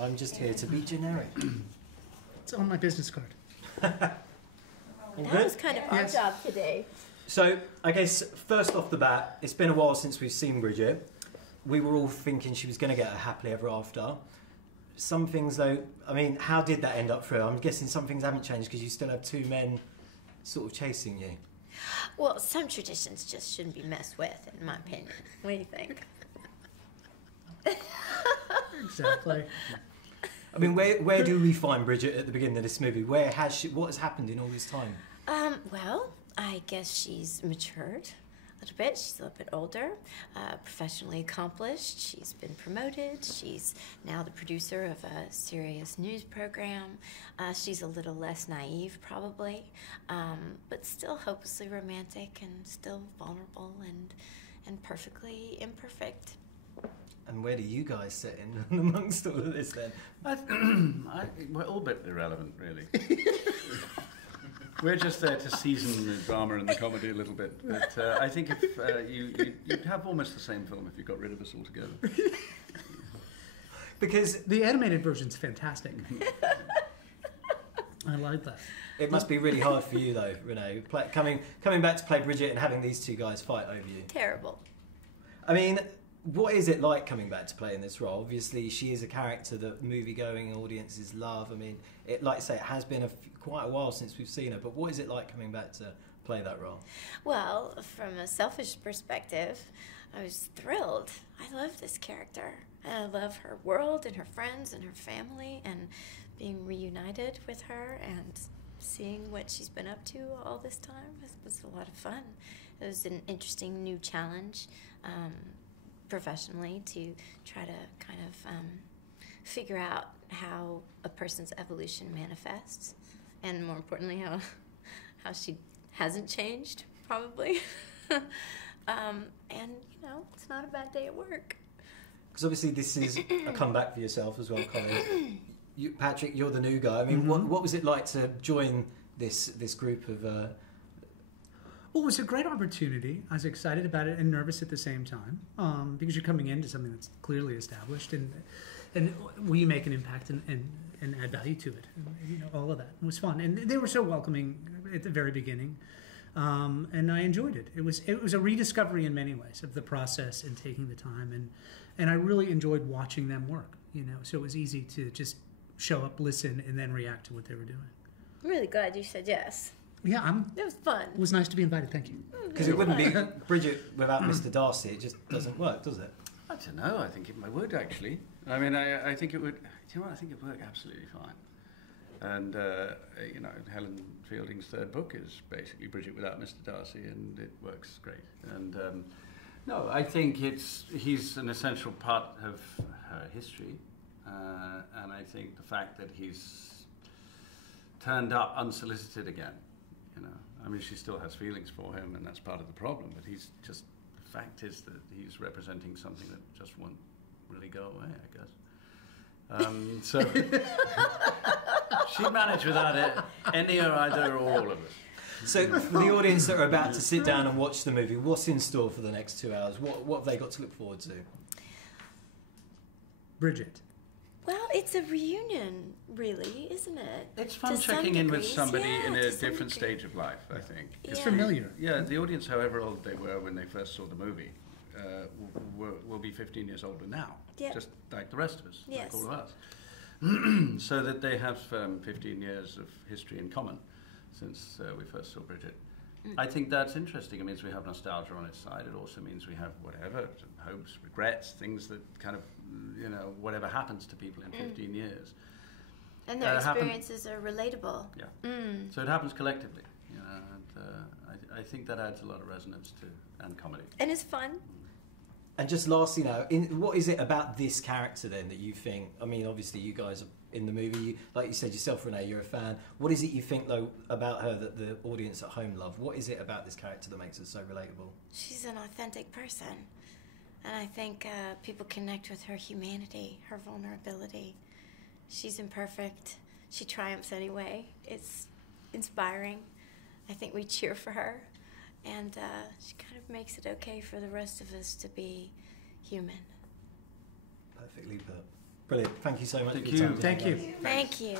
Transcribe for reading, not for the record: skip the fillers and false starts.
I'm just here to be generic. It's on my business card. That was kind of our job today. So, I guess, first off the bat, it's been a while since we've seen Bridget. We were all thinking she was going to get a happily ever after. Some things, though, I mean, how did that end up for her? I'm guessing some things haven't changed because you still have two men sort of chasing you. Well, some traditions just shouldn't be messed with, in my opinion. What do you think? Exactly. I mean, where do we find Bridget at the beginning of this movie? Where has she? What has happened in all this time? Well, I guess she's matured a little bit. She's a little bit older, professionally accomplished. She's been promoted. She's now the producer of a serious news program. She's a little less naive, probably, but still hopelessly romantic and still vulnerable and perfectly imperfect. And where do you guys sit in amongst all of this then? We're all a bit irrelevant, really. We're just there to season the drama and the comedy a little bit. But I think if you'd have almost the same film if you got rid of us altogether. Because the animated version's fantastic. I like that. It must be really hard for you though, Renee, coming back to play Bridget and having these two guys fight over you. Terrible. I mean, what is it like coming back to play in this role? Obviously, she is a character that movie-going audiences love. I mean, like I say, it has been quite a while since we've seen her, but what is it like coming back to play that role? Well, from a selfish perspective, I was thrilled. I love this character. I love her world and her friends and her family, and being reunited with her and seeing what she's been up to all this time was a lot of fun. It was an interesting new challenge. Professionally, to try to kind of figure out how a person's evolution manifests, and more importantly, how she hasn't changed, probably. And, you know, it's not a bad day at work. Because obviously this is a comeback for yourself as well, Colin. Patrick, you're the new guy. I mean, what was it like to join this group of... Well, it was a great opportunity. I was excited about it and nervous at the same time, because you're coming into something that's clearly established, and we make an impact and add value to it. You know, all of that. It was fun, and they were so welcoming at the very beginning, and I enjoyed it. It was a rediscovery in many ways of the process and taking the time, and I really enjoyed watching them work. You know, so it was easy to just show up, listen, and then react to what they were doing. I'm really glad you said yes. Yeah, it was fun. It was nice to be invited. Thank you. Because it wouldn't be Bridget without Mr. Darcy. It just doesn't work, does it? I don't know. I think it would actually. I mean, I think it would. Do you know what? I think it would work absolutely fine. And you know, Helen Fielding's third book is basically Bridget without Mr. Darcy, and it works great. And no, I think he's an essential part of her history, and I think the fact that he's turned up unsolicited again. You know, I mean, she still has feelings for him, and that's part of the problem. But he's just, the fact is that he's representing something that just won't really go away, I guess. So she'd manage without it, any or either or all of it. So for the audience that are about to sit down and watch the movie, what's in store for the next 2 hours? What have they got to look forward to? Bridget. Well, it's a reunion, really, isn't it? It's fun checking in with somebody in a different stage of life, I think. It's familiar. Yeah, the audience, however old they were when they first saw the movie, will be 15 years older now, just like the rest of us, like all of us. So that they have 15 years of history in common since we first saw Bridget. I think that's interesting. It means we have nostalgia on its side. It also means we have whatever, hopes, regrets, things that kind of, you know, whatever happens to people in 15 years. And their experiences are relatable. Yeah. So it happens collectively, you know, and I think that adds a lot of resonance to, and comedy. And it's fun. And just lastly now, what is it about this character then that you think, I mean, obviously you guys are in the movie, like you said yourself, Renee, you're a fan. What is it you think, though, about her that the audience at home love? What is it about this character that makes her so relatable? She's an authentic person. And I think people connect with her humanity, her vulnerability. She's imperfect. She triumphs anyway. It's inspiring. I think we cheer for her. And she kind of makes it okay for the rest of us to be human. Perfectly put. Brilliant. Thank you so much Thank for your you. time. Thank you. Thank you.